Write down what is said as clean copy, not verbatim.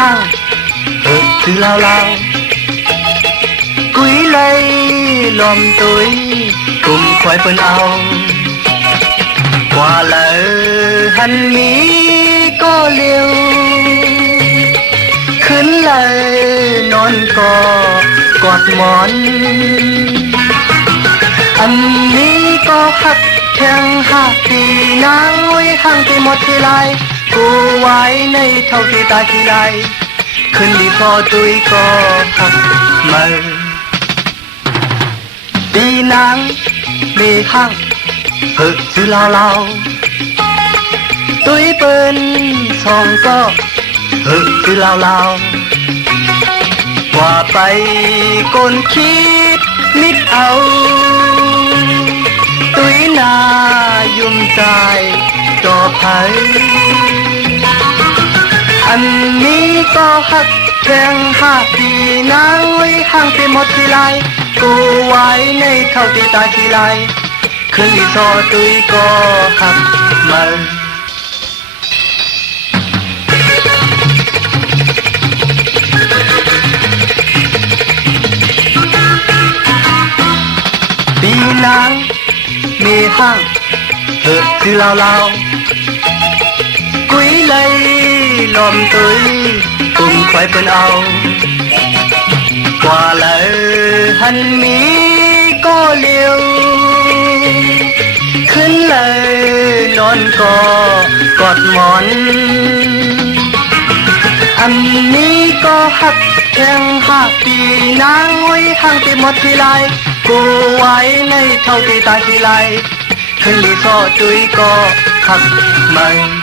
ห้างคือลาวกุยเลยลมตุยกุมควายเปิ้นเอากว่าเลยหันมีก็เลี้ยวขึ้นเลยนอนกอดหมอนอันนี้ก็หักแข็งหักปีนางไว้ห่างที่หมดที่ไรกูไว้ในเท่าที่ตายที่ไรขึ้นดีพอตุยก็หักมือปีนางมีห่างซื้อลาวตุยเปิ้นสองก็ซื้อลาวกว่าไปก้นคิดมิดเอาตุยนายุ่มใจต่อไปอันนี้ก็หักแข็งหักปีนางไว้ห่างไปหมดที่ไรกูไว้ในเท่าที่ตายที่ไรคืนที่ซอตุยก็หักมันปีนางมีห้างคือลาวกุยเลยลมตุยกุมควายเปิ้นเอากว่าเลยหันมีก็เลี้ยวขึ้นเลยนอนกอดหมอนอันนี้ก็หักแข็งหักปีนางไว้ห่างที่หมดที่ไรกูไว้ในเท่าที่ตายที่ไรขึ้นดีซอตุยก็หักมัน